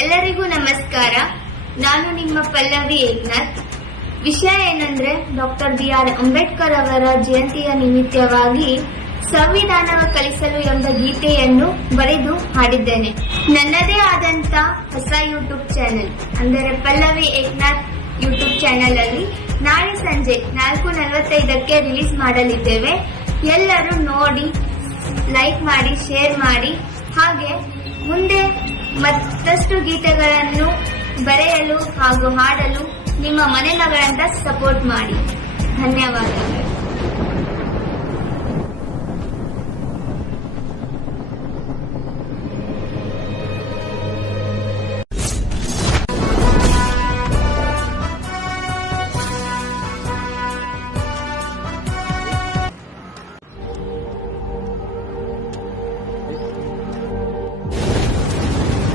ಎಲ್ಲರಿಗೂ ನಮಸ್ಕಾರ. ನಾನು ನಿಮ್ಮ ಪಲ್ಲವಿ ಏಕನಾಥ್. ವಿಷಯ ಏನಂದ್ರೆ ಡಾಕ್ಟರ್ ಬಿ.ಆರ್. ಅಂಬೇಡ್ಕರ್ ಅವರ ಜಯಂತಿಯ ನಿಮಿತ್ತವಾಗಿ ಸಂವಿಧಾನವ ಕಲಿಸಲು ಎಂಬ ಗೀತೆಯನ್ನು ಬರೆದು ಹಾಡಿದ್ದೇನೆ. ನನ್ನದೇ ಆದಂತ ಹೊಸ ಯೂಟ್ಯೂಬ್ ಚಾನೆಲ್ ಅಂದರೆ ಪಲ್ಲವಿ ಏಕನಾಥ್ ಯೂಟ್ಯೂಬ್ ಚಾನೆಲ್ ಅಲ್ಲಿ ನಾಳೆ ಸಂಜೆ 4:45ಕ್ಕೆ ರಿಲೀಸ್ ಮಾಡಲಿದ್ದೇವೆ. ಎಲ್ಲರೂ ನೋಡಿ, ಲೈಕ್ ಮಾಡಿ, ಶೇರ್ ಮಾಡಿ. ಹಾಗೆ ಮುಂದೆ ಮತ್ತಷ್ಟು ಗೀತೆಗಳನ್ನು ಬರೆಯಲು ಹಾಗೂ ಹಾಡಲು ನಿಮ್ಮ ಮನೆ ಮಗಳಂತ ಸಪೋರ್ಟ್ ಮಾಡಿ. ಧನ್ಯವಾದ.